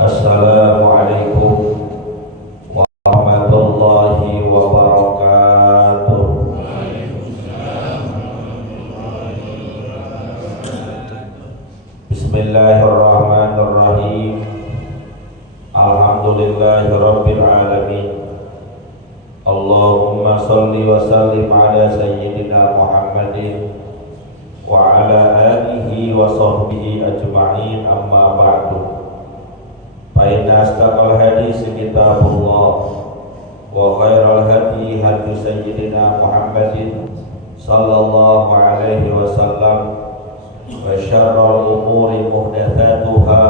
Assalamualaikum warahmatullahi wabarakatuh. Bismillahirrahmanirrahim. Alhamdulillahirabbil alamin. Allahumma shalli wa sallim ala sayyidina Muhammadin wa ala alihi wa sahbihi ajma'in, amma ba'du. Fa inna astaqal hadis kitabullah wa khairal hadi hadi sayyidina Muhammadin sallallahu alaihi wasallam wa syarrul umuri muhdatsatuha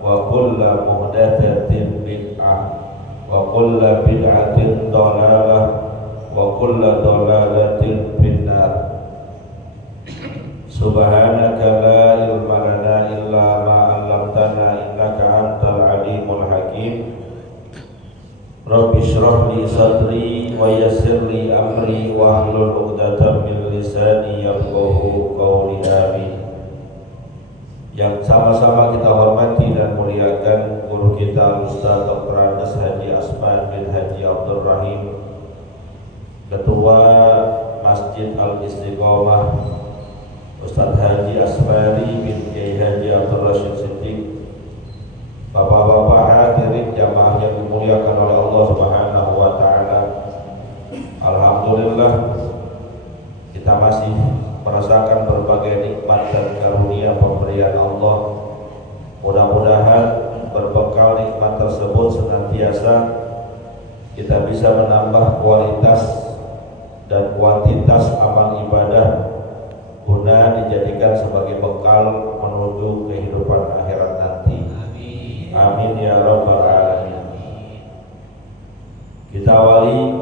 wa kullu muhdatsatin bid'ah wa kullu bid'atin dhalalah wa kullu dhalalatin finnar. Subhanaka la ilma lana illa ma 'allamtana innaka antal alimul hakim. Rabbi shrah li sadri wa yassir li amri wahlul 'uqdatam min lisani yafqahu qawli. Amin. Yang sama-sama kita hormati dan muliakan guru kita Ustaz Dr. Andes Haji Asman bin Haji Abdul Rahim, Ketua Masjid Al-Istiqomah, Ustaz Haji Asmari bin Kiai Haji Abdul Rashid Siddiq, bapak-bapak hadirin jamaah yang dimuliakan oleh Allah Subhanahu wa taala. Alhamdulillah kita masih merasakan berbagai nikmat dan karunia pemberian Allah. Mudah-mudahan berbekal nikmat tersebut senantiasa kita bisa menambah kualitas dan kuantitas amal ibadah guna dijadikan sebagai bekal menuju kehidupan akhirat nanti. Amin. Amin ya rabbal alamin. Kita awali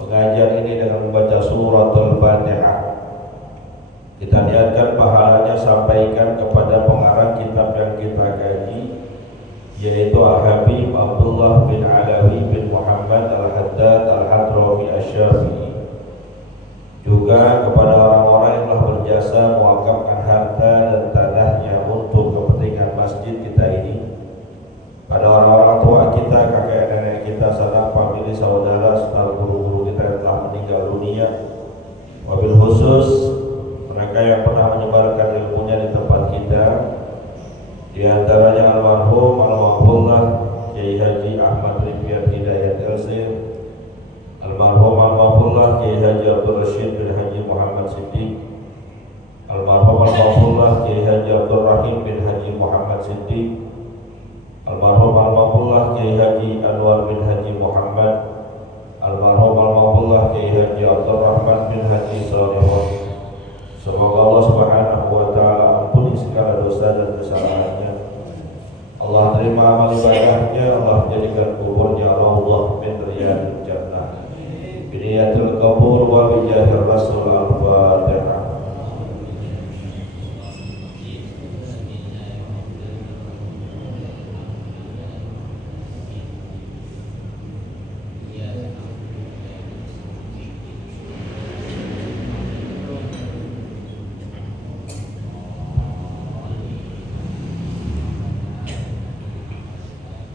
pengajian ini dengan membaca suratul Fatihah. Kita niatkan pahalanya sampaikan kepada pengarang kitab yang kita kaji, yaitu Al-Habib Abdullah bin Alawi bin Muhammad Al-Haddad Al-Hadrami Asy-Syafi'i. Juga kepada orang-orang yang telah berjasa mewakafkan harta dan tanahnya untuk kepentingan masjid kita ini, pada orang-orang tua kita, kakek nenek kita, sanak famili, saudara, serta guru-guru kita yang telah meninggal dunia. Wabil khusus mereka yang pernah menyebarkan ilmunya di tempat kita, di antaranya almarhum almarhumah Kiai Haji Ahmad Rifyat Hidayat LC, almarhum almarhumah Kiai Haji Abdul Rashid bin Haji Muhammad Siddiq, almarhum almarhumah Kiai Haji Abdul Rahim bin Haji Muhammad Siddiq, almarhum almarhumah Kiai Haji Anwar bin Haji Muhammad, almarhum almarhumah Kiai Haji Abdul Rahman bin Haji Salihun. Semoga Allah Subhanahu wa taala ampuni segala dosa dan kesalahannya. Allah terima amal ibadahnya, Allah jadikan kuburnya raudhah min riyadil jannah. Biniyatul qabul wa bijahir Rasul. Al-Fatihah.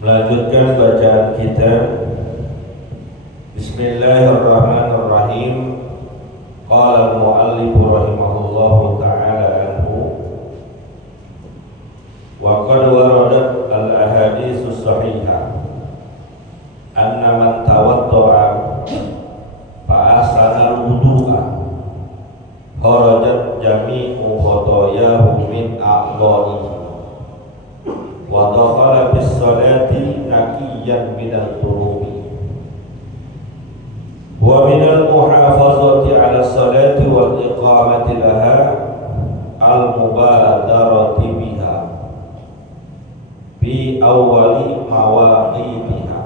Melanjutkan bacaan kita. Bismillahirrahmanirrahim. Qala al-muallif rahimahullahu ta'ala anhu, wa qad waradat al-ahaditsus sahihah anna man tawadda'a fa ahsana al-wudu'a kharajat jami'u khotoyahu min a'dha'ihi wa dakhala bis salati naqiyan minal dhunubi wa minal muhafazati 'ala salati wal iqamati laha al mubadarati biha fi awwali mawaqitiha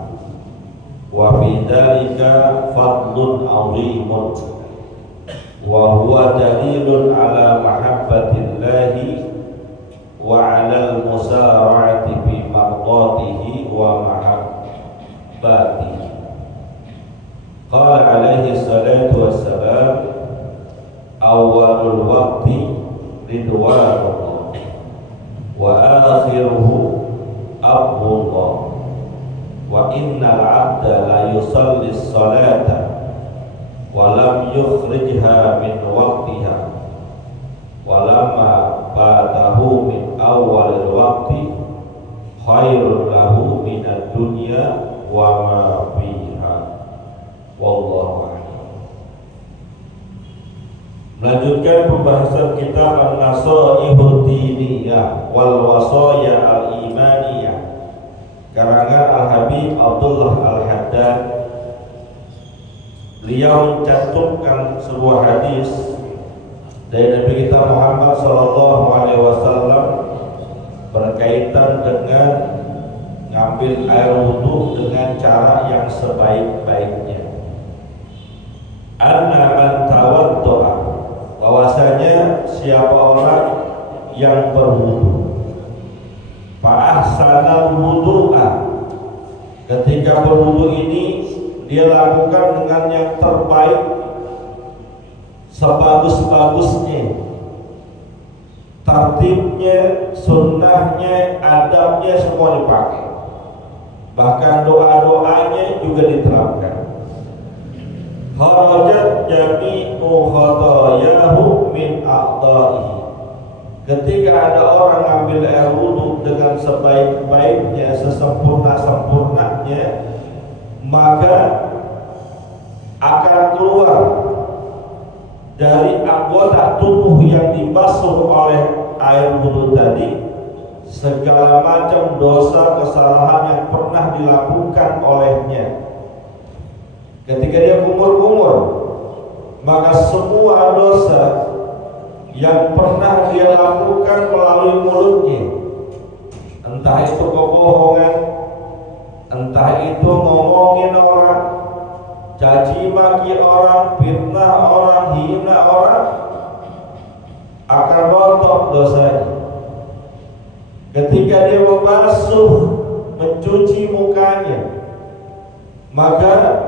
wa fi dhalika fadlun 'azimun wa huwa dalilun 'ala mahabbatillahi wa 'alal musara'ati bi mardatihi wa mahabbatihi. Qala alaihi salatu wassalam, awwalul waqti ridwanullah wa akhiruhu Abdullah wa innal 'abda la yusalli as-salata wa lam yukhrijha min waqtiha wa lamma batahu min awwal al-waqti khairun lahu min ad-dunya wa ma fiha. Wallahu a'lam. Melanjutkan pembahasan kitab An-Nasaihud Diniyah wal Wasaya Al-Imaniyah karangan Al-Habib Abdullah Al-Haddad. Beliau mencantumkan sebuah hadis dari Nabi kita Muhammad sallallahu alaihi wasallam berkaitan dengan ngambil air wudhu dengan cara yang sebaik-baiknya. Anna man tawaddo'a, bahwasanya siapa orang yang berwudu, fa ahsanal wudu'a, ketika berwudu ini dia lakukan dengan yang terbaik, sebagus-bagusnya, tertibnya, sunnahnya, adabnya semua dipakai, bahkan doa-doanya juga diterapkan. Kharajat jami'u khatayahu min a'dha'ihi, ketika ada orang ngambil air wudu dengan sebaik-baiknya, sesempurna-sempurnanya, maka akan keluar dari anggota tubuh yang dibasuh oleh air wudu tadi segala macam dosa kesalahan yang pernah dilakukan olehnya. Ketika dia kumur-kumur, maka semua dosa yang pernah dia lakukan melalui mulutnya, entah itu kebohongan, entah itu ngomongin orang, caci maki orang, fitnah orang, hina orang, akan rontok dosanya. Ketika dia membasuh, mencuci mukanya, maka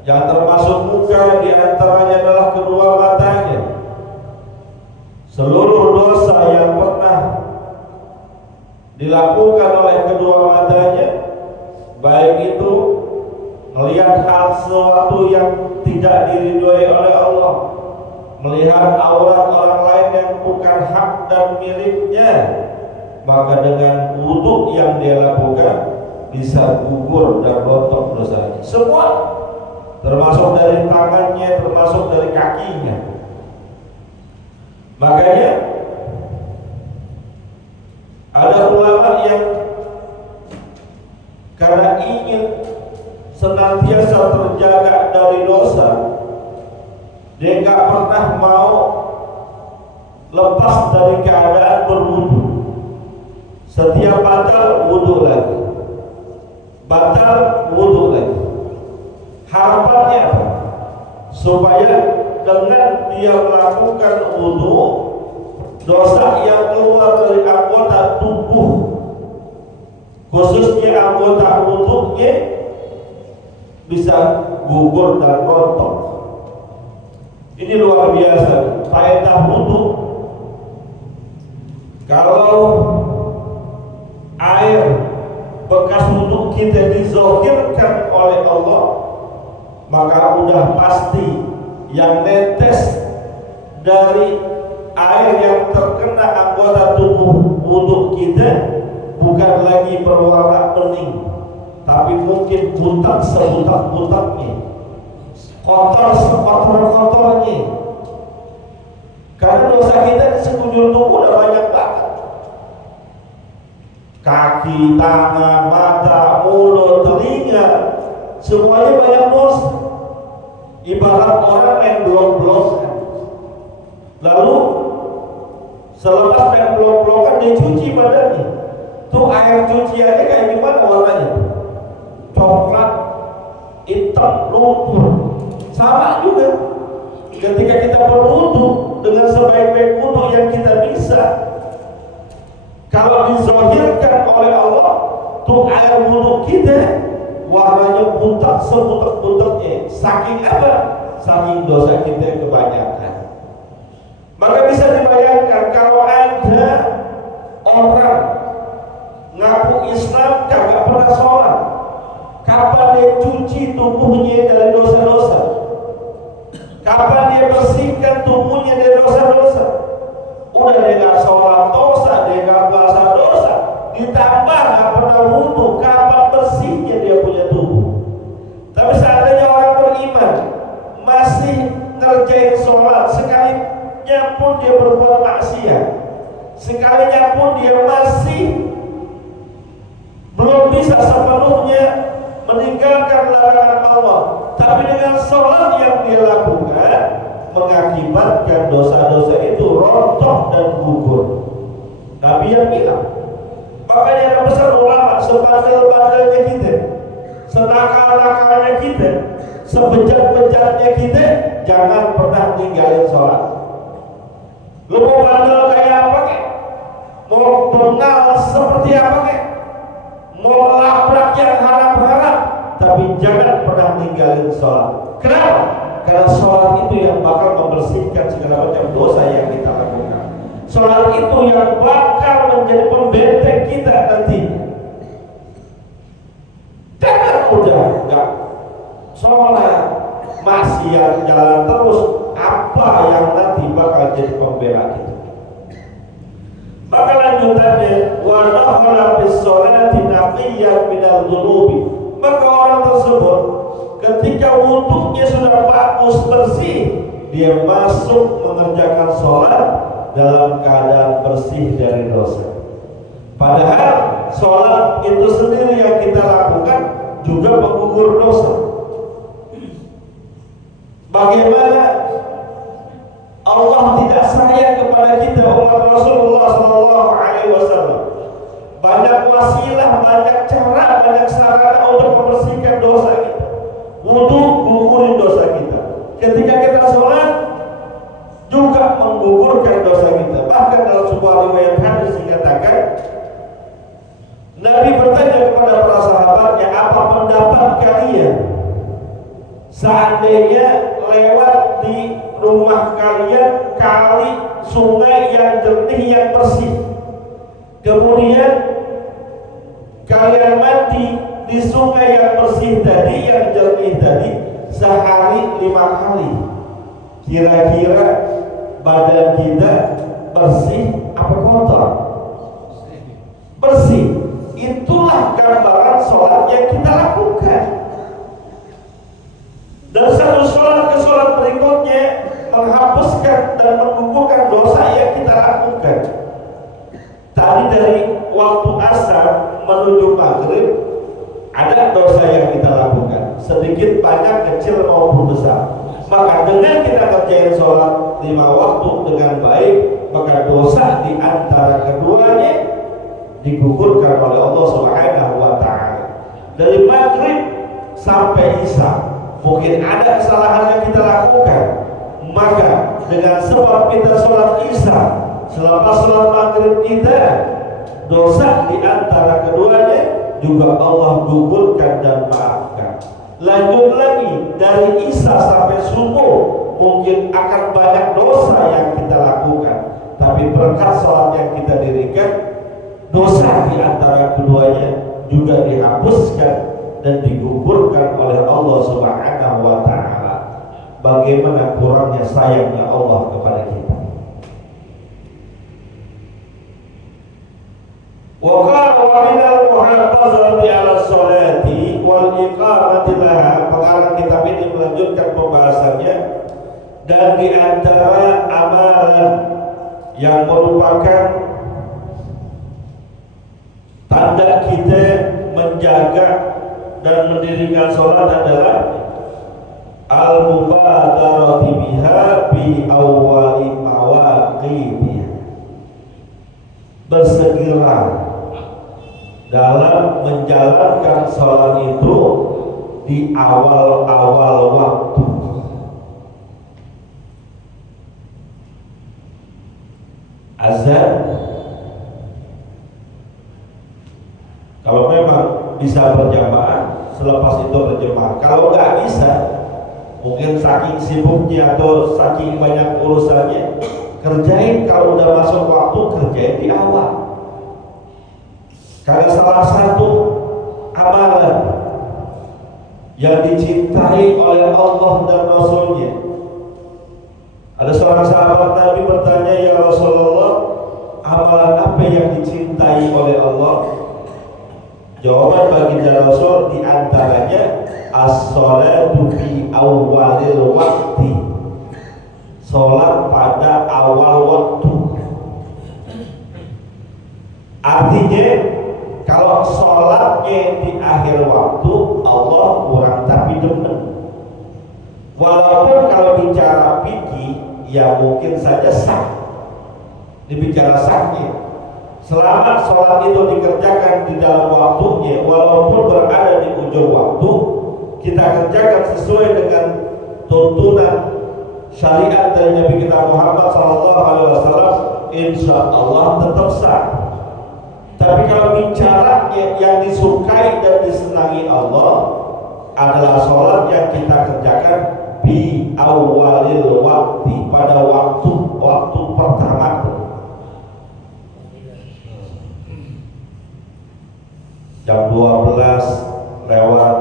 yang termasuk muka diantaranya adalah kedua matanya. Seluruh dosa yang pernah dilakukan oleh kedua matanya, baik itu melihat hal sesuatu yang tidak diridhoi oleh Allah, melihat aurat orang lain yang bukan hak dan miliknya, maka dengan wudu yang dia lakukan bisa gugur dan rontok dosanya semua, termasuk dari tangannya, termasuk dari kakinya. Makanya ada ulama yang karena ingin senantiasa terjaga dari dosa, dia nggak pernah mau lepas dari keadaan berwudu. Setiap batal wudu lagi, batal wudu lagi. Harapannya apa? Supaya dengan dia melakukan wudu, dosa yang keluar dari anggota tubuh, khususnya anggota wudunya, bisa gugur dan rontok. Ini luar biasa faedah wudu. Kalau air bekas wudu kita dizahirkan oleh Allah, maka udah pasti yang netes dari air yang terkena anggota tubuh wudu kita bukan lagi berwarna bening, tapi mungkin butak sebutak-butaknya, kotor sekotor-kotornya. Karena dosa kita di sekujur tubuh udah banyak banget. Kaki, tangan, mata, mulut, telinga, semuanya banyak dosa. Ibarat orang main blok-blokan, lalu selepas main blok-blokan dia cuci badannya. Tuh air cuciannya kayak gimana warnanya? Coklat, hitam, lumpur. Sama juga ketika kita berwudu dengan sebaik-baik wudu yang kita bisa, kalau dizahirkan oleh Allah, tuh air wudu kita warnanya butak sebutak-butaknya. Saking apa? Saking dosa kita kebanyakan. Maka bisa dibayangkan kalau ada orang ngaku mengaku Islam kagak pernah sholat? Kapan dia cuci tubuhnya dari dosa-dosa? Kapan dia bersihkan tubuhnya dari dosa-dosa? Udah dia gak sholat dosa, dia gak puasa dosa, ditambah gak pernah wudu. Kapan bersihnya dia punya tubuh? Tapi seandainya orang beriman masih ngerjain sholat, sekalinya pun dia berbuat maksiat, sekalinya pun dia masih belum bisa sepenuhnya meninggalkan larangan Allah, tapi dengan sholat yang dia lakukan mengakibatkan dosa-dosa itu rontok dan gugur. Nabi yang bilang, makanya ada besar ulama, sebandel-bandelnya kita, senakal-nakalnya kita, sebejat-bejatnya kita, jangan pernah ninggalin sholat. Lu mau bandel kayak apa kek? Mau bengal seperti apa kek? Mau melabrak yang haram-haram, tapi jangan pernah ninggalin sholat. Kenapa? Karena sholat itu yang bakal membersihkan segala macam dosa yang kita lakukan. Sholat itu yang bakal menjadi pembenteng kita nanti. Jangan udah enggak sholat, maksiat jalan terus, apa yang nanti bakal jadi pembela kita? Maka lanjutannya, wa dakhala bis sholati naqiyyan minal dzunubi. Maka orang tersebut ketika wudunya sudah bagus bersih, dia masuk mengerjakan sholat dalam keadaan bersih dari dosa. Padahal sholat itu sendiri yang kita lakukan juga menggugur dosa. Bagaimana Allah tidak sayang kepada kita umat Rasulullah SAW? Banyak wasilah, banyak cara, banyak sarana untuk membersihkan dosa kita. Wudu gugurin dosa kita. Ketika kita sholat juga menggugurkan dosa kita. Bahkan dalam sebuah riwayat hadis dikatakan, Nabi bertanya kepada para sahabatnya, apa pendapat kalian seandainya lewat di rumah kalian kali sungai yang jernih yang bersih, kemudian kalian mandi di sungai yang bersih tadi, yang jernih tadi, sehari 5 kali, kira-kira badan kita bersih apa kotor? Bersih. Itulah gambaran sholat yang kita lakukan. Dan satu sholat ke sholat berikutnya menghapuskan dan menggugurkan dosa yang kita lakukan. Tadi dari waktu asar menuju maghrib ada dosa yang kita lakukan, sedikit banyak, kecil maupun besar. Maka dengan kita kerjain sholat 5 waktu dengan baik, maka dosa di antara keduanya digugurkan oleh Allah Subhanahu wa Ta'ala. Dari maghrib sampai isya mungkin ada kesalahan yang kita lakukan, maka dengan sebab kita sholat isya, selepas sholat maghrib kita, dosa di antara keduanya juga Allah gugurkan dan maafkan. Lanjut lagi, dari isya sampai subuh mungkin akan banyak dosa yang kita lakukan, tapi berkat sholat yang kita dirikan, dosa di antara keduanya juga dihapuskan dan digugurkan oleh Allah Subhanahu wa Ta'ala. Bagaimana kurangnya sayangnya Allah kepada kita. Wa qala wa minal muhafazati 'ala sholati wal iqamati laha. Pengarang kitab ini melanjutkan pembahasannya, dan di antara amalan yang merupakan tanda kita menjaga dan mendirikan sholat adalah al-mubadarati biha bi awwali mawaqibiha. Bersegera dalam menjalankan sholat itu di awal-awal waktu. Azan, kalau memang bisa berjamaah, selepas itu berjamaah. Kalau nggak bisa, mungkin saking sibuknya atau saking banyak urusannya, kerjain kalau udah masuk waktu, kerjain di awal. Karena salah satu amalan yang dicintai oleh Allah dan Rasulnya. Ada seorang sahabat Nabi bertanya, ya Rasulullah, amalan apa yang dicintai oleh Allah? Jawaban baginda Rasul diantaranya as-salatu fi awwalil waqti, salat pada awal waktu. Artinya kalau salatnya di akhir waktu, Allah kurang tapi demen. Walaupun kalau bicara fikih ya mungkin saja sah, dibicara sahnya. Selama sholat itu dikerjakan di dalam waktunya, walaupun berada di ujung waktu, kita kerjakan sesuai dengan tuntunan syariat dari Nabi kita Muhammad SAW, insya Allah tetap sah. Tapi kalau bicaranya yang disukai dan disenangi Allah adalah sholat yang kita kerjakan bi awalil waktu, pada waktu pertama. Jam 12 lewat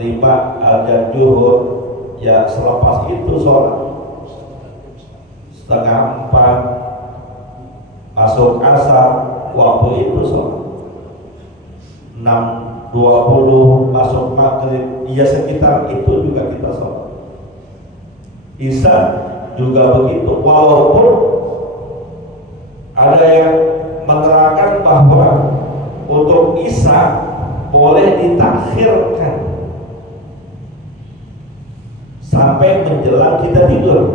5 azan zuhur, ya selepas itu sholat. Setengah 4 masuk asar, waktu itu sholat. 6.20 masuk maghrib, ya sekitar itu juga kita sholat. Isya juga begitu, walaupun ada yang menerangkan bahwa untuk Isya boleh ditakhirkan sampai menjelang kita tidur.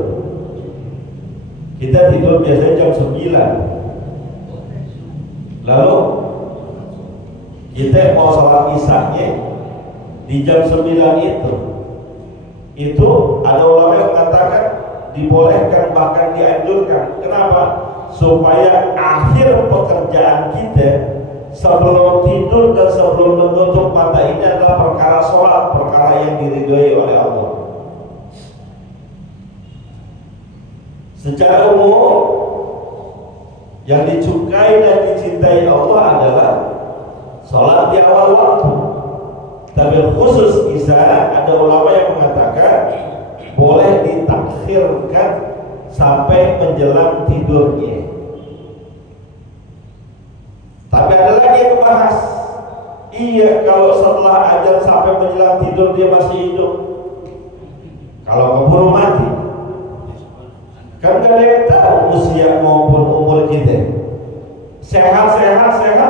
Kita tidur biasanya jam 9. Lalu kita mau sholat Isyanya di jam 9 itu ada ulama yang mengatakan dibolehkan, bahkan dianjurkan. Kenapa? Supaya akhir pekerjaan kita sebelum tidur dan sebelum menutup mata ini adalah perkara sholat, perkara yang diridhoi oleh Allah. Secara umum yang disukai dan dicintai Allah adalah sholat di awal waktu. Tapi khusus Isya, ada ulama yang mengatakan boleh ditakhirkan sampai menjelang tidurnya. Tapi ada lagi yang membahas, iya kalau setelah azan sampai menjelang tidur dia masih hidup, kalau keburu mati, kan gak ada yang tahu usia maupun umur kita. Sehat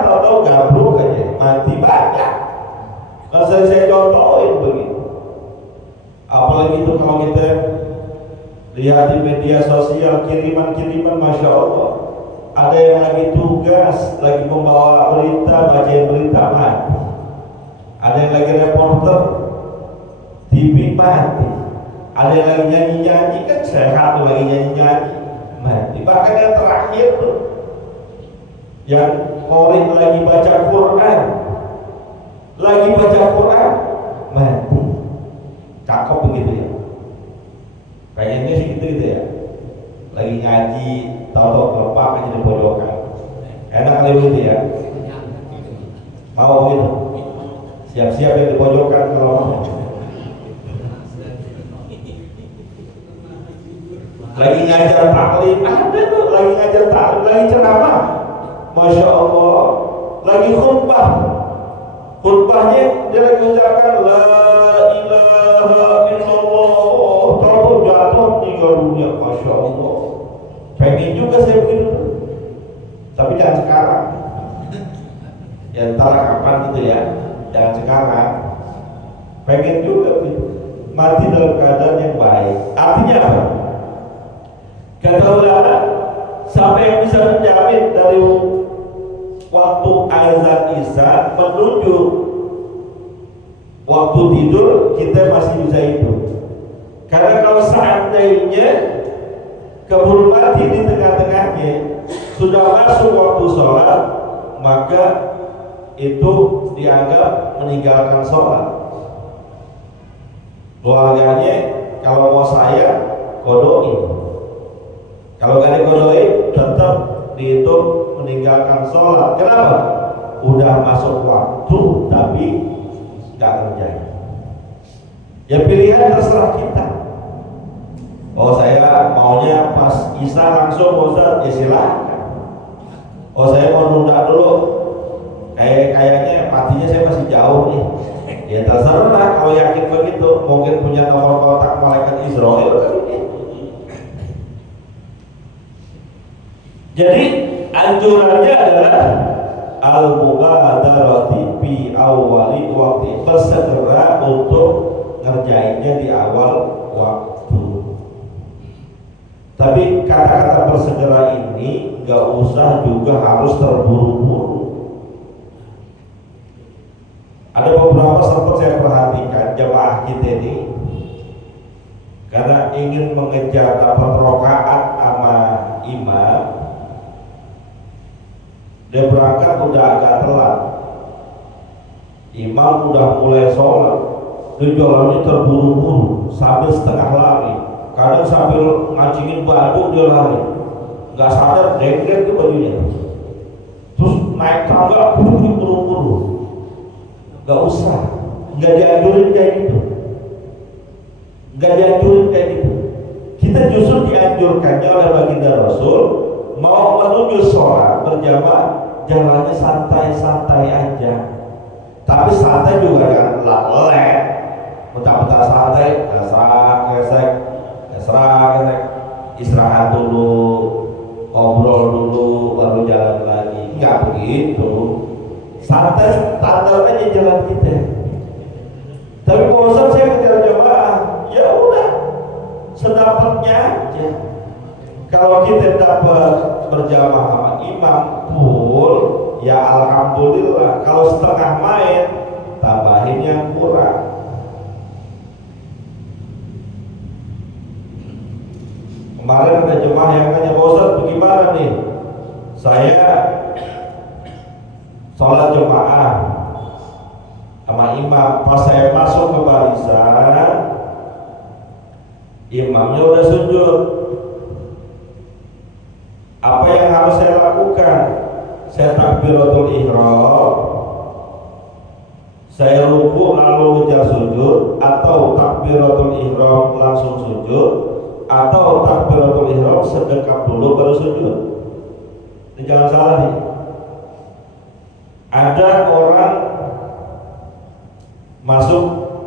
atau gabruk aja, mati banyak. Kalau saya contohin begitu. Apalagi itu kalau kita lihat di media sosial, kiriman, masya Allah. Ada yang lagi tugas, lagi membawa berita, bacain berita, mati. Ada yang lagi reporter TV, mati. Ada yang lagi nyanyi-nyanyi, kan sehat lagi nyanyi-nyanyi, mati. Bahkan yang terakhir tuh, yang Qorin lagi baca Quran, mati. Cakep begitu ya. Pengennya sih gitu ya. Lagi ngaji, tahu kelepak aja di pojokan. Enak kali begitu ya. Mau gitu. Siap-siap yang di pojokan kalau mau. Lagi ngajar taklim, ada tuh lagi ngajar taklim, lagi ceramah. Masya Allah. Lagi khutbahnya dia lagi ucapkan la ilaha illallah, tahu jatuh tinggal dunia. Masya Allah. Pengen juga saya begitu, tapi jangan sekarang. Ya entah kapan gitu ya, jangan sekarang. Pengen juga gitu, mati dalam keadaan yang baik. Artinya apa? Kata ulama, sampai yang bisa menjamin dari waktu azan Isya menuju waktu tidur kita masih bisa hidup. Karena kalau seandainya keburu mati di tengah-tengahnya sudah masuk waktu sholat, maka itu dianggap meninggalkan sholat. Keluarganya kalau mau saya kodoin, kalau gak dikodoin tetap dihitung meninggalkan sholat. Kenapa? Udah masuk masuk waktu tapi nggak kerjain. Ya pilihan terserah kita. Oh saya maunya pas Isya langsung Ustaz, ya silakan. Oh saya mau nunda dulu, kayaknya matinya saya masih jauh nih. Ya terserah, kalau yakin begitu, mungkin punya nomor kontak malaikat Israel kali ini. Jadi anjurannya adalah al-mubadarati fi awwali waqti, bersegera untuk ngerjainnya di awal waktu. Tapi kata-kata bersegera ini gak usah juga harus terburu-buru. Ada beberapa sempat saya perhatikan jamaah kita ini karena ingin mengejar dapat rakaat sama imam, dia berangkat udah agak telat, imam udah mulai sholat, dia jalannya terburu-buru sambil setengah lari, kadang sambil ngacingin baju dia lari, nggak sadar dengkret ke bajunya, terus naik tangga buru-buru. Gak usah, gak dianjurin kayak gitu, gak dianjurin kayak gitu. Kita justru dianjurkannya oleh baginda Rasul mau menuju sholat berjamaah, jalannya santai-santai aja. Tapi santai juga jangan lelek, mentah-mentah santai, gesek, istirahat dulu, ngobrol dulu, baru jalan lagi. Nggak begitu. Santai standar aja jalan kita. Tapi bosan saya kejar jamaah, ya udah sedapatnya aja. Kalau kita dapat berjamaah sama imam full, ya alhamdulillah. Kalau setengah main, tambahin yang kurang. Kemarin ada jemaah yang nanya, Ustaz bagaimana nih? Saya sholat jemaah sama imam, pas saya masuk ke barisan imamnya udah sujud, apa yang harus saya lakukan? Saya takbiratul ihram, saya ruku lalu ngejar sujud, atau takbiratul ihram langsung sujud, atau takbiratul ihram sedekap dulu baru sujud? Ini jangan salah nih. Ada orang masuk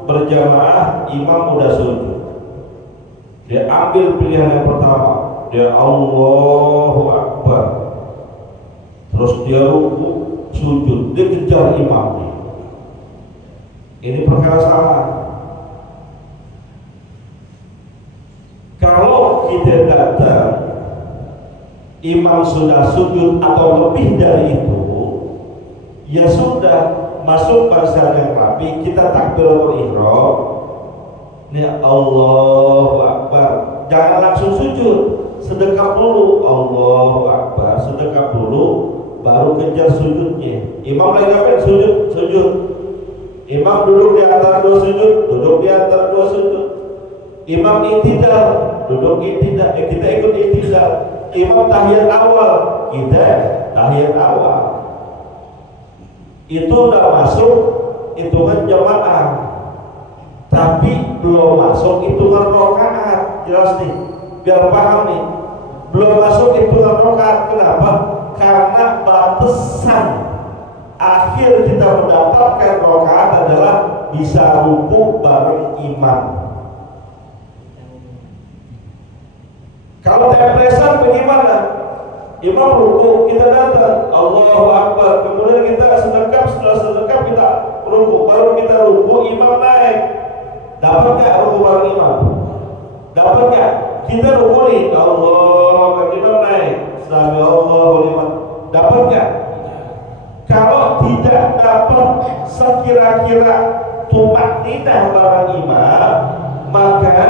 berjamaah, imam udah sujud, dia ambil pilihan yang pertama, dia Allahu Akbar, terus dia ruku, sujud, dia kejar imamnya. Ini perkara salah. Kalau kita datang, imam sudah sujud atau lebih dari itu, ya sudah, masuk barisan yang rapi, kita takbiratul ihram, ini Allahu Akbar, jangan langsung sujud, sedekap dulu, Allahu Akbar, sedekap dulu, baru kejar sujudnya. Imam lagi ngapain? Sujud. Imam duduk di antara dua sujud, duduk di antara dua sujud. Imam i'tidal, duduk i'tidal, kita ikut i'tidal. Imam tahiyat awal, kita tahiyat awal. Itu udah masuk hitungan jamaah, tapi belum masuk hitungan rakaat. Jelas nih, biar paham nih, belum masuk hitungan rakaat. Kenapa? Karena batasan akhir kita mendapatkan rakaat adalah bisa ruku bareng imam. Kalau depresan bagaimana? Imam ruku, kita datang, Allahu Akbar, kemudian kita sedekap, setelah sedekap kita ruku, baru kita ruku, imam naik. Dapat gak ruku bareng imam? Dapat gak? Kita ruku nih, Allahu Akbar, imam naik, Sami Allahu liman. Dapat gak? Kalau tidak dapat sekira-kira tumak ninah bareng imam, maka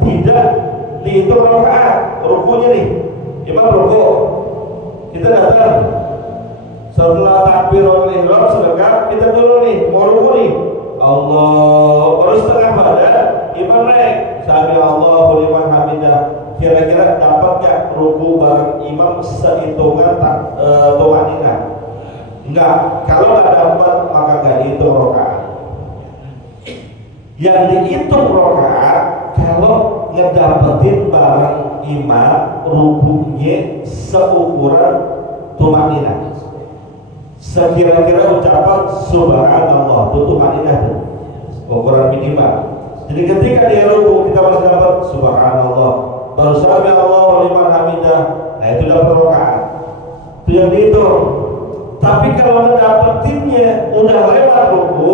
tidak dihitung rakaat. Rukunya nih, imam ruku, kita datang, setelah takbiratul ihram sedekap, kita dulu nih mau ruku nih, Allah, baru setengah badan, imam naik, Sami Allahu liman hamidah. Kira-kira dapat gak ruku bareng imam sehitungan tumak ninah? Enggak, kalau nggak dapat maka nggak dihitung rakaat. Yang dihitung rakaat kalau ngedapetin barang imam rukunya seukuran tumaninah, sekira-kira ucapan subhanallah itu tumaninah tuh ukuran minimal. Jadi ketika dia ruku kita masih dapat subhanallah, baru sami Allahu liman hamidah, nah itu dapat rakaat. Itu yang dihitung. Tapi kalau mendapetinnya udah lewat ruku,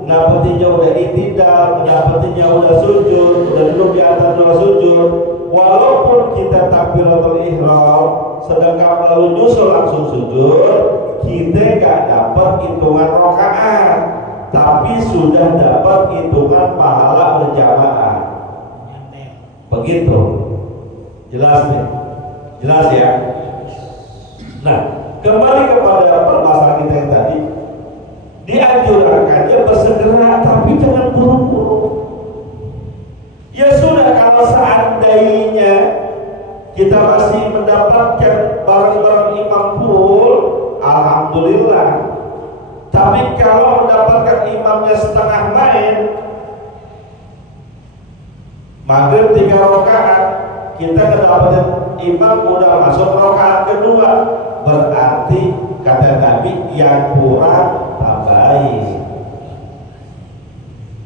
mendapetinnya udah itidal, mendapetinnya udah sujud, udah duduk di atas dua sujud, walaupun kita takbiratul ihram sedangkan lalu nyusul langsung sujud, kita gak dapat hitungan rakaat, tapi sudah dapat hitungan pahala berjamaah. Begitu. Jelas nih? Jelas ya? Nah, kembali kepada permasalahan kita yang tadi, dianjurkannya bersegera tapi jangan buru-buru. Ya sudah, kalau seandainya kita masih mendapatkan barang-barang imam full, alhamdulillah. Tapi kalau mendapatkan imamnya setengah main, maghrib 3 rakaat, kita mendapatkan imam udah masuk rakaat kedua, berarti kata Nabi yang kurang tambahin,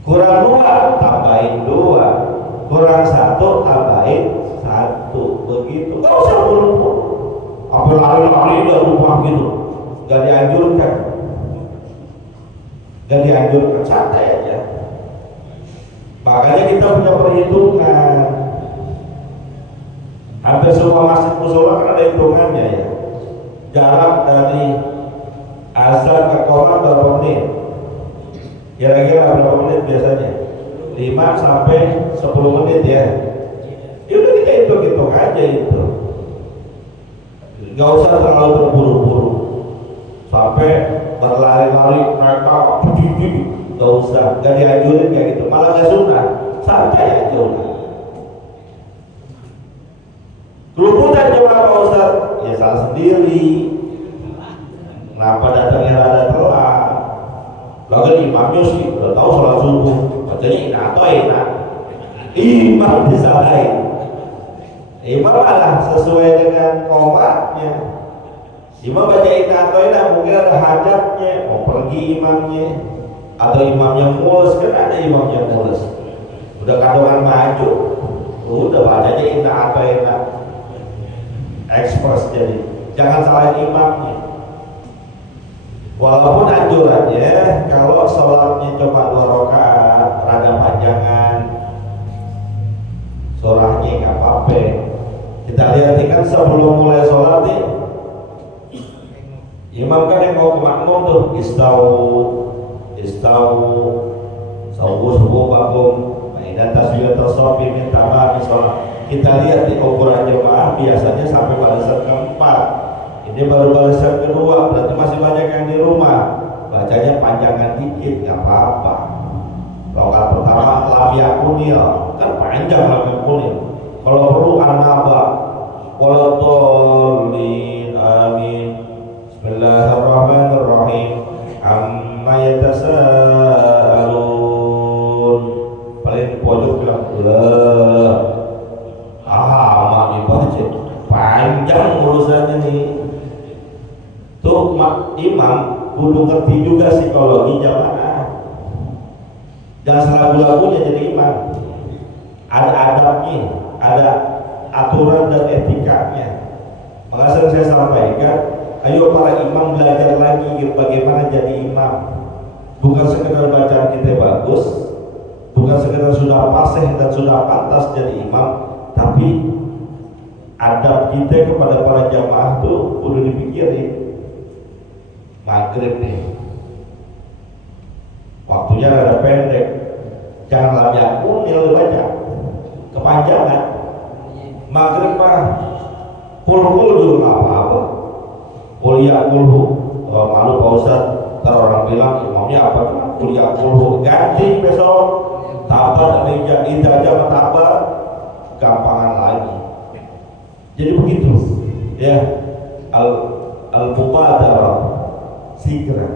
kurang 2 tambahin 2, kurang 1 tambahin 1, begitu. Gak usah buru-buru, apa lari-lari dari rumah gitu, gak dianjurkan, gak dianjurkan, santai aja. Makanya kita punya perhitungan. Hampir semua masjid musola kan ada hitungannya ya. Jarak dari azan ke qomat berapa menit? Kira-kira berapa menit biasanya? 5 sampai 10 menit ya. Ya udah kita hitung aja itu. Gak usah terlalu terburu-buru sampai berlari-lari naik tangga, gak usah, gak dianjurin kayak gitu, malah gak sunnah, santai aja udah. Keruputan jemaah Pak Ustaz, ya salah sendiri. Kenapa datangnya rada telat? Lalu imamnya sih udah tahu sholat subuh, bacanya ina atau ina, imam disalahin. Imam malah sesuai dengan qomatnya. Imam baca ina atau ina, mungkin ada hajatnya, mau pergi imamnya, atau imamnya mulus, kan ada imamnya mulus, udah kandungan maju, udah bacanya ina atau ina, ekspres. Jadi jangan salahin imamnya. Walaupun anjurannya kalau sholatnya cuma 2 rakaat, rada panjangan, surahnya nggak apa-apa. Kita lihat kan sebelum mulai sholat nih, imam kan yang mau ke makmum tuh istawu subuh mainan tasbih tersopi minta maaf sholat. Kita lihat di ukuran jemaah biasanya sampai balasan keempat, ini baru balasan kedua, berarti masih banyak yang di rumah, bacanya panjangan dikit nggak apa-apa. Rakaat pertama lam yakunil, kan panjang lam yakunil, kalau perlu an-naba waladhdallin amin. Bismillahirrahmanirrahim. Amma yatasaalun. Paling pojok bilang amat dibaca, panjang urusannya nih. Tuh imam kudu ngerti juga psikologi jamaah. Jangan selagu-lagunya jadi imam. Ada adabnya, ada aturan dan etikanya. Maka sering saya sampaikan, ayo para imam belajar lagi bagaimana jadi imam. Bukan sekedar bacaan kita bagus, bukan sekedar sudah fasih dan sudah pantas jadi imam, tapi adab kita kepada para jamaah tuh perlu dipikirin. Maghrib nih, waktunya rada pendek, jangan lam yakunil dibaca, kepanjangan. Maghrib mah kul dulu nggak apa-apa, kuliah kulhu. Malu Pak Ustaz, ntar orang bilang imamnya apa tuh kuliah kulhu, ganti besok tabat meja aja tabat, gampangan lagi. Jadi begitu ya, al-mubadarah, segera.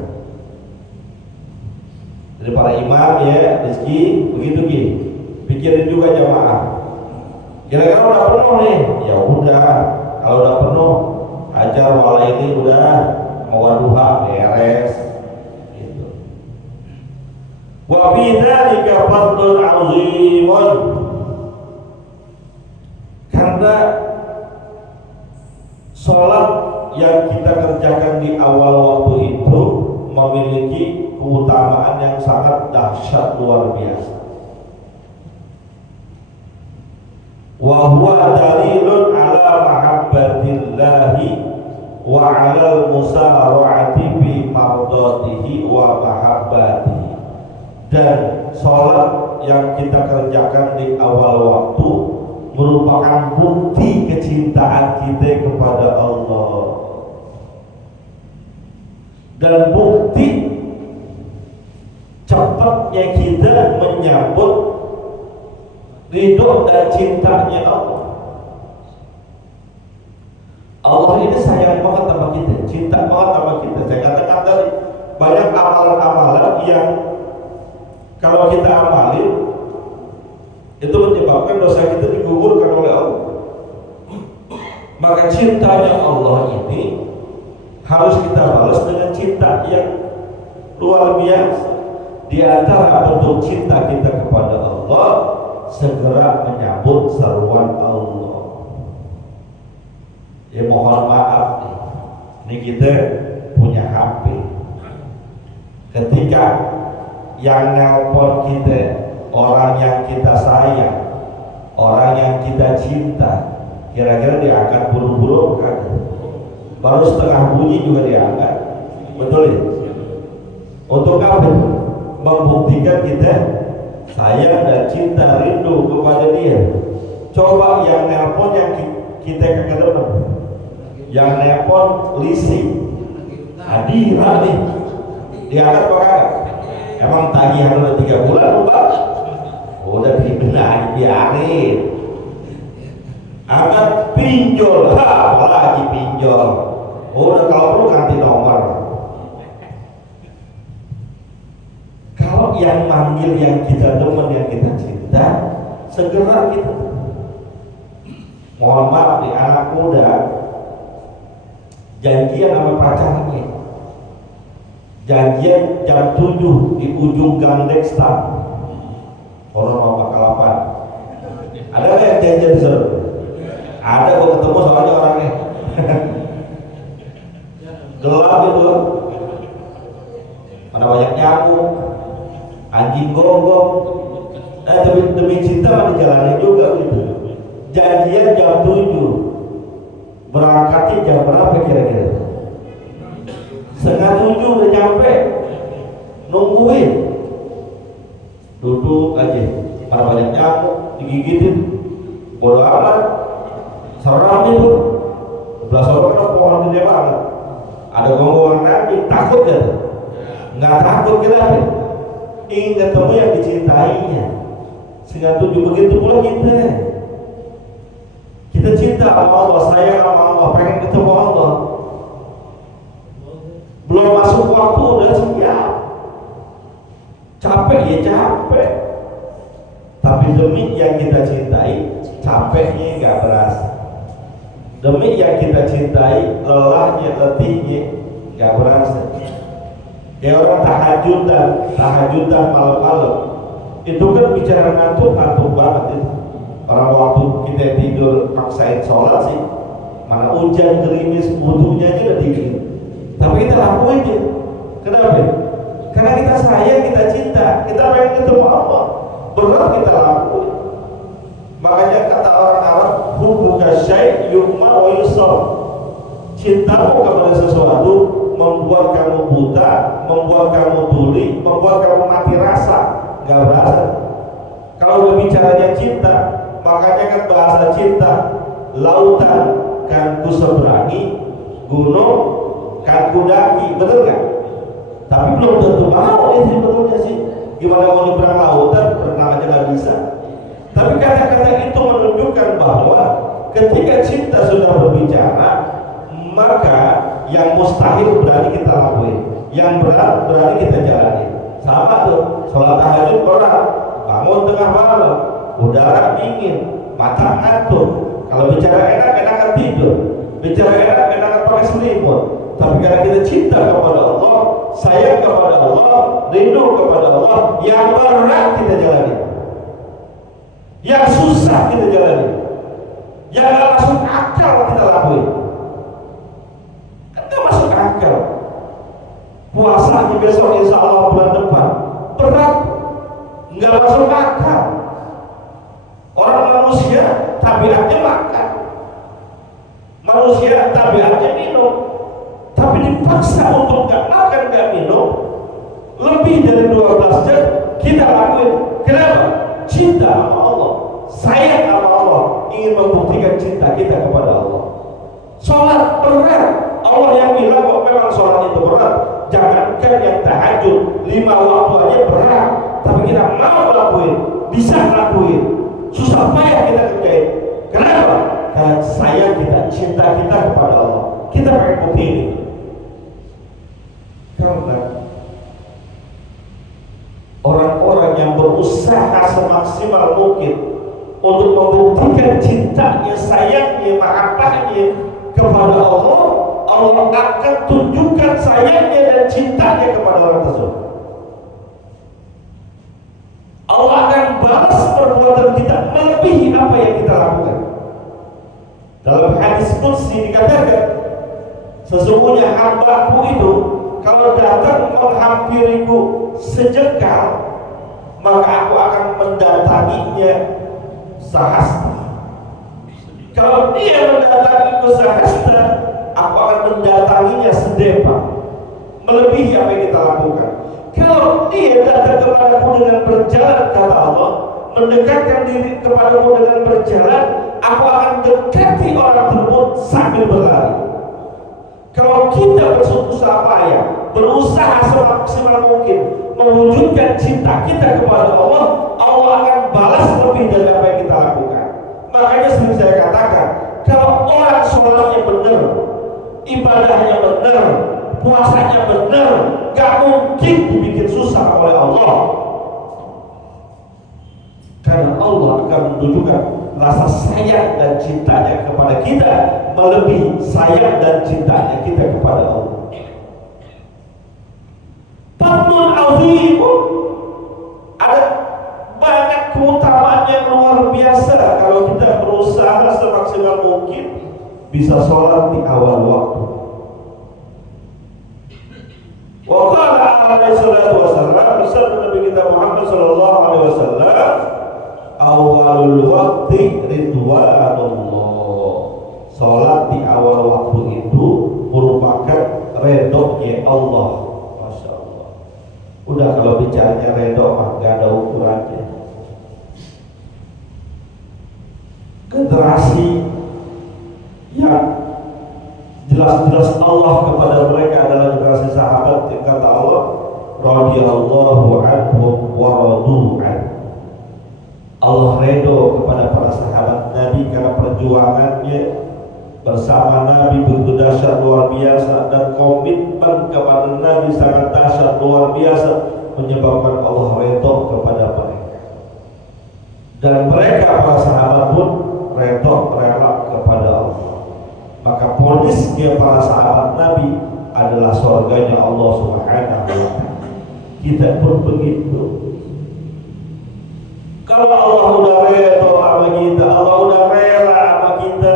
Dari para imam ya, rezeki begitu Ki. Pikirin juga jamaah. Kira-kira udah penuh nih, ya udah. Kalau udah penuh, ajar wala ini udah mau duha beres. Gitu. Wa bidzalika fadlun 'azimun. Karena sholat yang kita kerjakan di awal waktu itu memiliki keutamaan yang sangat dahsyat luar biasa. Wa huwa dalilun ala mahabbatillahi wa ala al-musara'ati fi mardatihi wa mahabbatihi. Dan sholat yang kita kerjakan di awal waktu merupakan bukti kecintaan kita kepada Allah dan bukti cepatnya kita menyambut ridho dan cintanya Allah. Allah ini sayang banget sama kita, cinta banget sama kita. Saya katakan tadi banyak amalan-amalan yang kalau kita amalin itu menyebabkan dosa kita digugurkan oleh Allah. Maka cintanya Allah ini harus kita balas dengan cinta yang luar biasa. Di antara bentuk cinta kita kepada Allah, segera menyambut seruan Allah. Ya mohon maaf nih, ini kita punya HP. Ketika yang nelpon kita orang yang kita sayang, orang yang kita cinta, kira-kira diangkat buru-buru kan? Baru setengah bunyi juga diangkat, betul ya? Untuk apa? Membuktikan kita sayang dan cinta, rindu kepada dia. Coba yang nelpon yang kita ke depan, yang nelpon lisi, Adira nih, diangkat kok? Emang tagihan udah 3 bulan lupa? Udah dibenahi, biarin. Angkat pinjol, apalagi pinjol. Udah kalau perlu ganti nomor. Kalau yang manggil yang kita demen, yang kita cinta, segera kita. Mohon maaf nih, anak muda janjian sama pacarnya. Janjian jam 7 di ujung Gang Dekstan. Orang mau Bakalapan. Ada nggak yang janjian di sana? Ada, gua ketemu soalnya orangnya. Gelap itu. Ada banyak nyamuk, anjing gonggong. Demi cinta mah dijalanin juga gitu. Janjian jam 7. Berangkatnya jam berapa kira-kira? Setengah 7 udah nyampe. Nungguin. Duduk aja, pada banyak nyamuk, digigitin, bodo amat, seram itu. Belas orang kan pohon gede banget, ada gonggongan anjing, takut kan? Nggak takut, kenapa? Ingin ketemu yang dicintainya. Setengah 7 begitu pula kita cinta sama Allah, sayang sama Allah, pengen ketemu Allah. Belum masuk waktu udah siap. Capek ya capek, tapi demi yang kita cintai, capeknya nggak berasa. Demi yang kita cintai, lelahnya, letihnya nggak berasa. Kayak orang tahajudan malam-malam, itu kan bicara ngantuk banget itu. Orang waktu kita tidur maksain sholat sih, mana hujan gerimis, butuhnya aja udah dingin, tapi kita lakuin aja. Kenapa? Karena kita sayang, kita cinta, kita pengen ketemu Allah, berat kita lakuin. Makanya kata orang Arab, hubbuka syai' yu'ma wa yusar. Cintamu kepada sesuatu membuat kamu buta, membuat kamu tuli, membuat kamu mati rasa, nggak berasa. Kalau udah bicaranya cinta, makanya kan bahasa cinta, lautan kan ku seberangi, gunung kan ku daki, betul nggak? Tapi belum tentu mau ini sebetulnya sih. Gimana mau nyebrang lautan, berenang aja nggak bisa. Tapi kata-kata itu menunjukkan bahwa ketika cinta sudah berbicara, maka yang mustahil berani kita lakuin. Yang berat berani kita jalani. Sama tuh, sholat tahajud berat, bangun tengah malam, udara dingin, mata ngantuk. Kalau bicara enak, enakan tidur. Bicara enak, enakan pakai selimut. Tapi karena kita cinta kepada Allah, sayang kepada Allah, rindu kepada Allah, yang berat kita jalani, yang susah kita jalani, yang gak masuk akal kita lakuin. Kan gak masuk akal. Puasanya besok insya Allah bulan depan berat, nggak masuk akal. Orang manusia tabiatnya makan, manusia tabiatnya minum, tapi dipaksa untuk nggak makan nggak minum lebih dari 12 jam kita lakuin. Kenapa? Cinta sama Allah, sayang sama Allah, ingin membuktikan cinta kita kepada Allah. Sholat berat, Allah yang bilang kok memang sholat itu berat. Jangankan yang tahajud 5 waktu aja berat, tapi kita mau lakuin, bisa lakuin, susah payah kita kerjain. Kenapa? Karena sayang kita, cinta kita kepada Allah. Kita pengen bukti ini. Karena orang-orang yang berusaha semaksimal mungkin untuk membuktikan cintanya, sayangnya, mahabbahnya kepada Allah, Allah akan tunjukkan sayangnya dan cintanya kepada orang tersebut. Allah akan balas perbuatan kita melebihi apa yang kita lakukan. Dalam hadis qudsi dikatakan, sesungguhnya hambaku itu kalau datang menghampiriku sejengkal, maka aku akan mendatanginya sehasta. Kalau dia mendatangiku sehasta, aku akan mendatanginya sedepa, melebihi apa yang kita lakukan. Kalau dia datang kepadaku dengan berjalan, kata Allah, mendekatkan diri kepadaku dengan berjalan, aku akan dekati orang tersebut sambil berlari. Kalau kita bersusah payah, berusaha semaksimal mungkin mewujudkan cinta kita kepada Allah, Allah akan balas lebih dari apa yang kita lakukan. Makanya sering saya katakan, kalau orang sholatnya benar, ibadahnya benar, puasanya benar, gak mungkin dibikin susah oleh Allah. Karena Allah akan menunjukkan rasa sayang dan cintanya kepada kita melebihi sayang dan cintanya kita kepada Allah. Fadlun azimun, ada banyak keutamaan yang luar biasa kalau kita berusaha semaksimal mungkin bisa sholat di awal waktu. Wa qala alaihi salatu wasallam, bersabda Nabi kita Muhammad sallallahu alaihi wasallam, awalul waqti ridwanullah. Sholat di awal waktu itu merupakan redhonya Allah. Masya Allah. Udah kalau bicaranya redho mah gak ada ukurannya. Generasi yang jelas-jelas Allah kepada mereka adalah generasi sahabat yang kata Allah, radhiyallahu anhum wa radu an. Allah redho kepada para sahabat Nabi karena perjuangannya bersama Nabi begitu dahsyat luar biasa, dan komitmen kepada Nabi sangat dahsyat luar biasa, menyebabkan Allah redho kepada mereka. Dan mereka para sahabat pun redho, rela kepada Allah. Maka ponisnya para sahabat Nabi adalah surganya Allah Subhanahu wa ta'ala. Kita pun begitu. Kalau Allah udah redho sama kita, Allah udah rela sama kita,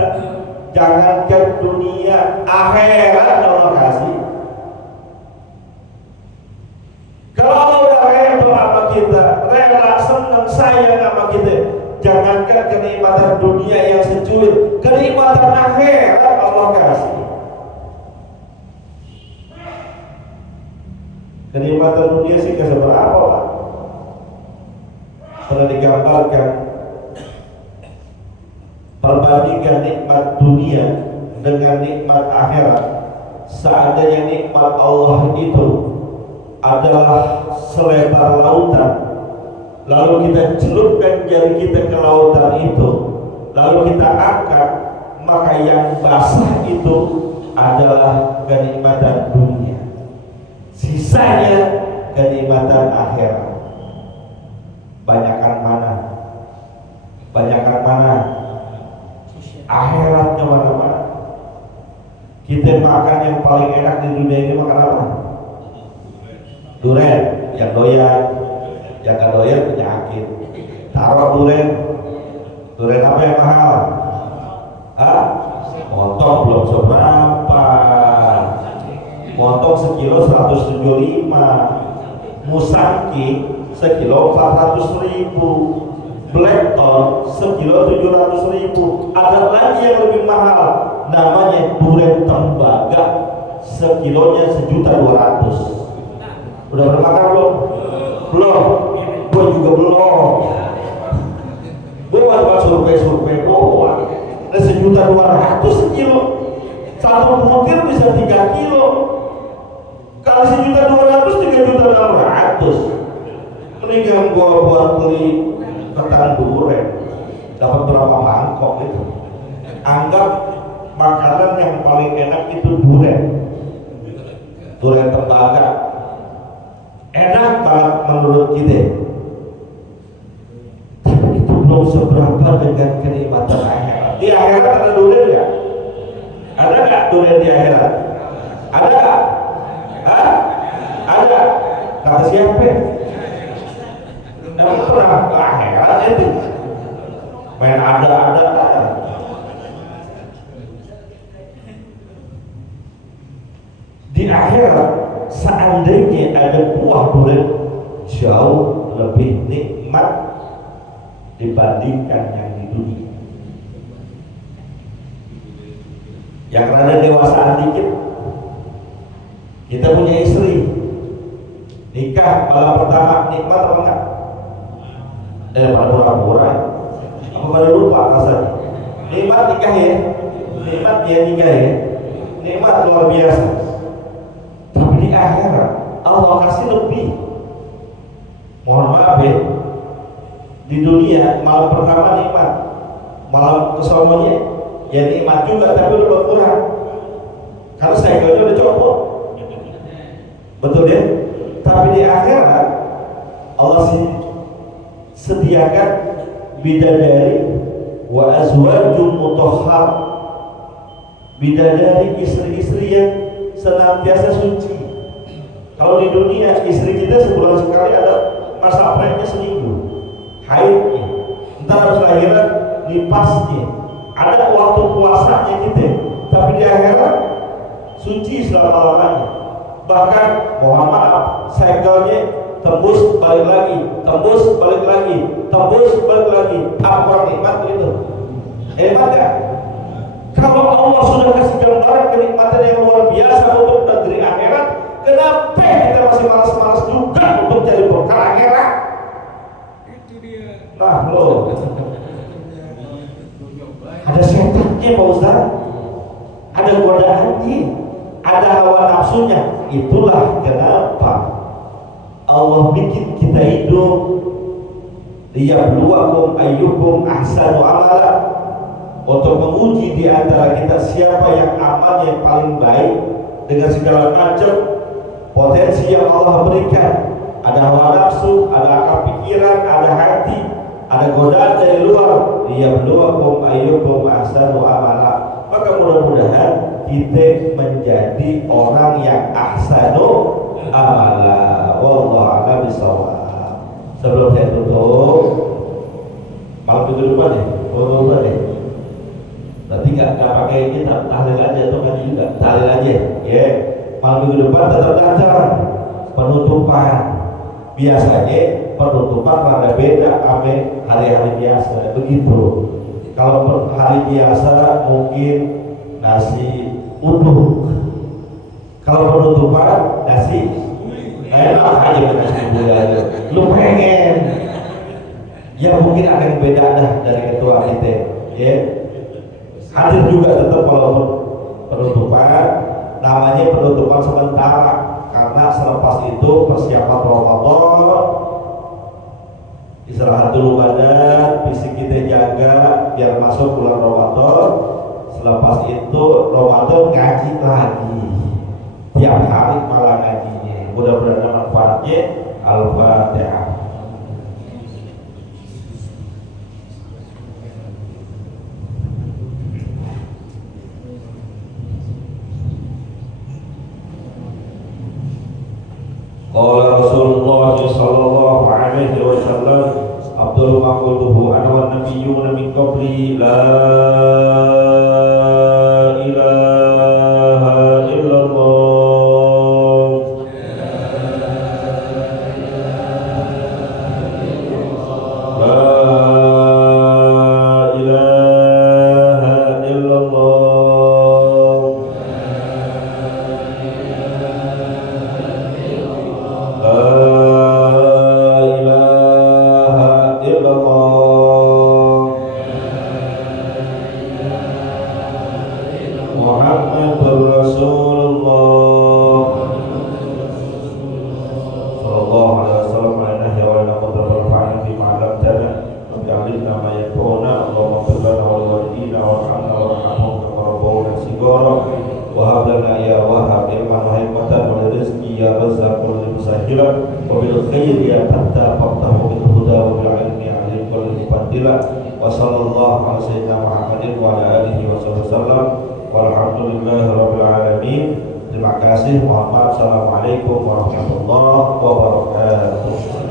jangankan dunia, akhirat Allah kasih. Kalau Allah udah redho sama kita, rela, senang, sayang sama kita, jangankan kenikmatan dunia yang secuil, kenikmatan akhirat Allah kasih. Kenikmatan dunia sih gak seberapa lah. Pernah digambarkan perbandingan nikmat dunia dengan nikmat akhirat. Seandainya nikmat Allah itu adalah selebar lautan, lalu kita celupkan jari kita ke lautan itu, lalu kita angkat, maka yang basah itu adalah kenikmatan dunia. Sisanya kenikmatan akhirat. Banyakan mana? Banyakan mana? Akhiratnya mana-mana. Kita makan yang paling enak di dunia ini makan apa? Duren. Yang doyan, yang gak doyan penyakit. Taruh duren. Duren apa yang mahal? Hah? Montong belum seberapa. Montong sekilo 175. Musangking sekilo 400.000. Blackton sekilo 700.000. Ada lagi yang lebih mahal, namanya duren tembaga, sekilonya 1.200.000. Udah pernah makan belum? Belum. Gue juga belum. Gue buat survei doang. Ada 1.200.000 sekilo. Satu butir bisa 3 kilo. Kalau 1.200.000 3.600.000. Mendingan gue buat beli ketan duren. Dapat berapa mangkok itu? Anggap makanan yang paling enak itu duren. Duren tembaga. Enak banget menurut kita. Tapi itu belum seberapa dengan kenikmatan akhirat. Di akhirat ada duren nggak? Ada nggak duren di akhirat? Ada nggak? Hah? Ada. Kata siapa? Emang pernah ke akhirat itu? Main ada. Di akhirat seandainya ada buah duren jauh lebih nikmat dibandingkan yang di dunia. Yang rada dewasaan dikit, kita punya istri, nikah malam pertama nikmat apa enggak? Pada pura-pura apa pada lupa rasanya? Nikmat nikah ya, nikmat ya nikah ya, nikmat luar biasa. Tapi di akhirat Allah kasih lebih. Mohon maaf ya, di dunia malam pertama nikmat, malam kesononya ya nikmat juga, tapi udah berkurang karena cycle-nya udah copot. Betul ya? Tapi di akhirat Allah sediakan bidadari wa azwajun mutahhar, bidadari istri-istri yang senantiasa suci. Kalau di dunia istri kita sebulan sekali ada masa haidnya seminggu, haidnya, ntar harus lahiran nipasnya, ada waktu puasanya kita. Tapi di akhirat suci selama-lamanya. Bahkan mohon maaf, cycle-nya tembus balik lagi, tembus balik lagi, tembus balik lagi. Apa nikmat itu? Hebat ya? Kalau Allah sudah kasih gambaran kenikmatan yang luar biasa untuk negeri akhirat, kenapa kita masih malas-malas juga untuk jadi bekal akhirat? Itu dia. Nah lo, ada setannya Pak Ustaz, ada godaannya, ada hawa nafsunya. Itulah kenapa Allah bikin kita hidup, liyabluwakum ayyukum ahsanu amala, untuk menguji di antara kita siapa yang amalnya yang paling baik dengan segala macam potensi yang Allah berikan. Ada hawa nafsu, ada akal pikiran, ada hati, ada godaan dari luar. Liyabluwakum ayyukum ahsanu amala. Maka mudah-mudahan kita menjadi orang yang ahsanu amala. Wallahu a'lam bishawab. Sebelum saya tutup, malam minggu depan ya, deh. Berarti nggak pakai ini, tahlil aja atau kan juga tahlil aja, ya. Malam minggu depan tetap datang penutupan. Biasanya penutupan rada beda sama hari-hari biasa, begitu. Kalau hari biasa mungkin nasi uduk. Kalau penutupan nasi enak aja nasi budaya. Lu pengen? Ya mungkin ada yang beda dah dari ketua kita, ya. Hadir juga tetap walaupun penutupan, namanya penutupan sementara karena selepas itu persiapan Ramadan. Istirahat dulu badan, fisik kita jaga biar masuk bulan Ramadan. Selepas itu Ramadan ngaji lagi, tiap hari malah ngajinya. Mudah-mudahan manfaatnya. Al-Fatihah. Qala Rasulullah sallallahu alaihi wasallam Abdul maquluhu ana wan nabiyyuna min qabli la ilaha illallah la ilaha illallah Muhammadur Rasulullah sallallahu alaihi wasallam ala nahya wa ala qadra fa'ala fi ma'lam tana wa bi'alimna ma yakuna Allahumma fir lana wa liwalidina warhamna warhamhum kama rabbawna shighara wa hab lana ya wahhab ilman wa hikmatan wa rizqi ya razzaq kulli musahhila wa bil khairi ya fattah faqtahu bil huda wa bil ilmi alim kulli fadila wa sallallahu ala sayyidina Muhammadin wa ala alihi wa sallam walhamdulillahi rabbil alamin. Terima kasih. Muhammad. Assalamualaikum warahmatullahi wabarakatuh.